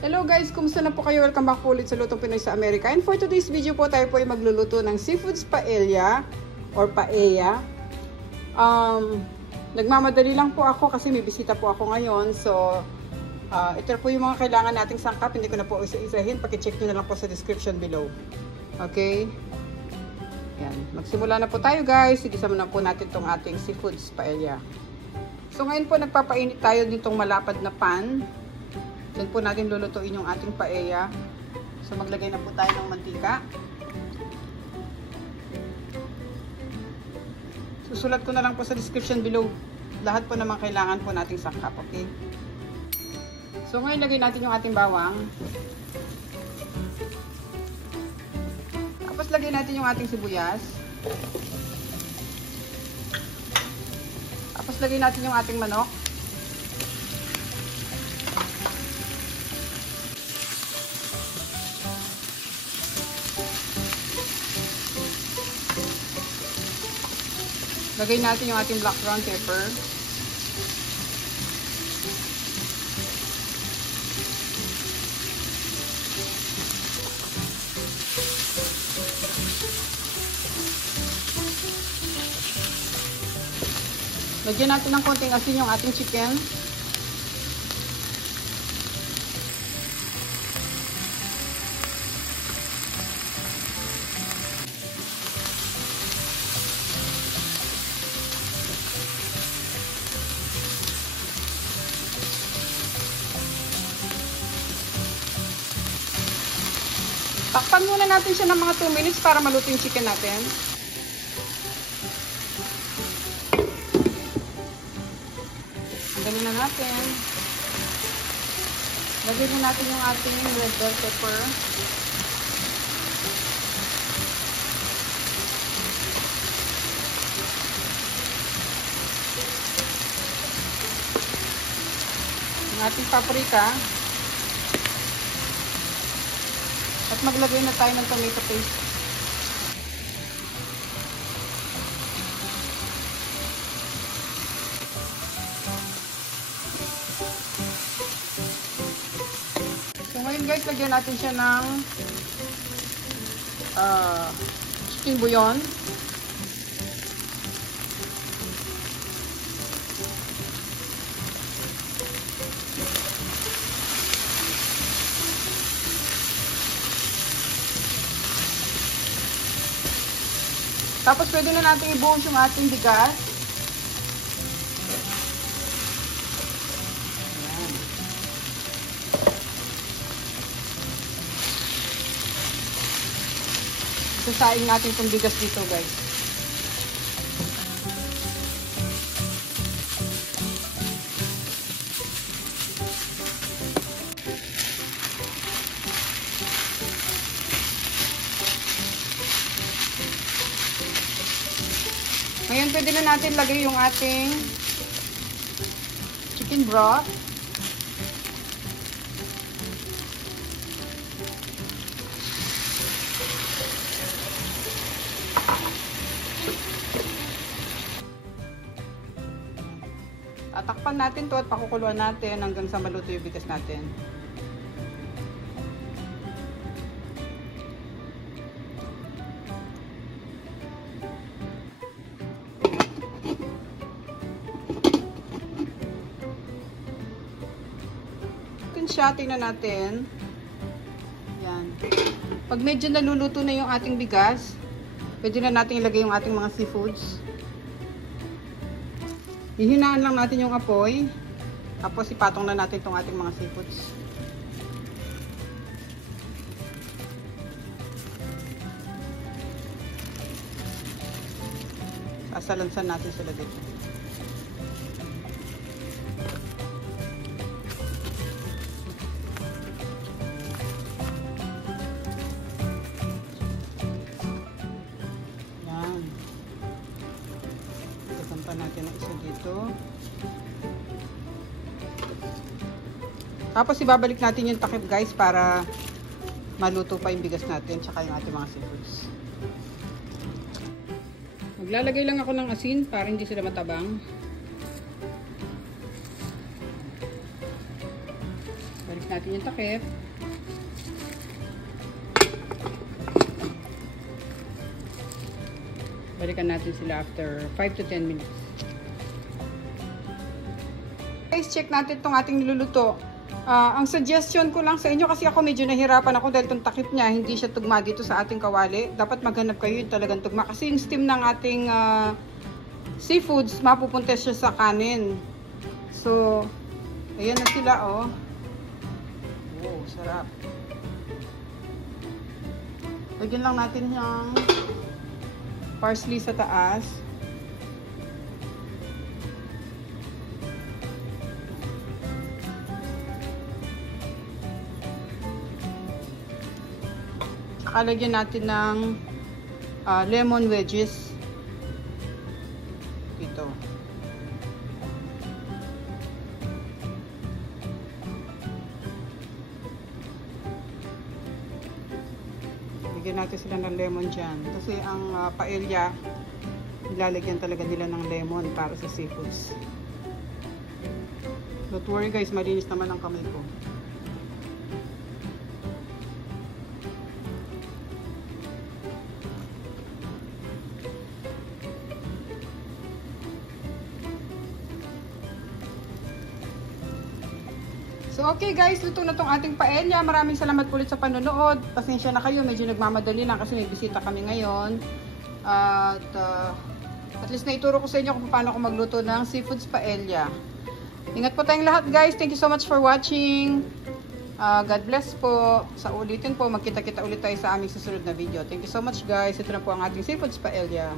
Hello guys, kumusta na po kayo? Welcome back po ulit sa Lutong Pinoy sa Amerika. And for today's video po, tayo po ay magluluto ng seafoods paella or paella. Nagmamadali lang po ako kasi may bisita po ako ngayon. So, ito po yung mga kailangan nating sangkap. Hindi ko na po isa-isahin. Paki-check nyo na lang po sa description below. Okay? Yan. Magsimula na po tayo guys. Igisa na po natin itong ating seafoods paella. So, ngayon po nagpapainit tayo nitong malapad na pan. Diyan po natin lulutuin yung ating paella. So maglagay na po tayo ng mantika. Susulat ko na lang po sa description below lahat po naman kailangan po nating sangkap, okay? So ngayon lagay natin yung ating bawang. Tapos lagay natin yung ating sibuyas. Tapos lagay natin yung ating manok. Lagay natin yung ating black ground pepper. Lagyan natin ng konting asin yung ating chicken. Takpan muna natin siya ng mga 2 minutes para maluto yung chicken natin. Tanggalin na natin. Lagyan na natin yung ating red bell pepper. Yung ating paprika. At maglagay na tayo ng tomato paste. So ngayon guys, lagyan natin siya ng chicken bouillon. Tapos pwede na natin ibuhos yung ating bigas. Ayan. Sasaing natin itong bigas dito guys. Ngayon, pwede na natin lagay yung ating chicken broth. Tatakpan natin to at pakukuluan natin hanggang sa maluto yung bigas natin. Siya, tingnan natin. Yan. Pag medyo naluluto na yung ating bigas, pwede na natin ilagay yung ating mga seafoods. Hihinaan lang natin yung apoy. Tapos ipatong na natin itong ating mga seafoods. Sasalansan natin sila dito. Natin ang isa dito. Tapos ibabalik natin yung takip guys para maluto pa yung bigas natin tsaka yung ating mga seafoods. Maglalagay lang ako ng asin para hindi sila matabang. Balik natin yung takip. Balikan natin sila after 5 to 10 minutes. Guys, check natin itong ating niluluto. Ang suggestion ko lang sa inyo, kasi ako medyo nahirapan ako dahil itong takip niya, hindi siya tugma dito sa ating kawali. Dapat maghanap kayo yung talagang tugma. Kasi yung steam ng ating seafoods, mapupunta siya sa kanin. So, ayan na sila, oh. Oh, sarap. Lagyan lang natin yung parsley sa taas. Lagyan natin ng lemon wedges dito. Lagyan natin sila ng lemon dyan. Kasi ang paella, nilalagyan talaga nila ng lemon para sa seafoods. Don't worry guys, malinis naman ang kamay ko. So okay guys, luto na tong ating paella. Maraming salamat ulit sa panonood. Pasensya na kayo, medyo nagmamadali lang kasi may bisita kami ngayon. At least naituro ko sa inyo kung paano ko magluto ng seafoods paella. Ingat po tayong lahat guys. Thank you so much for watching. God bless po. Sa ulitin po, magkita-kita ulit tayo sa aming susunod na video. Thank you so much guys. Ito na po ang ating seafoods paella.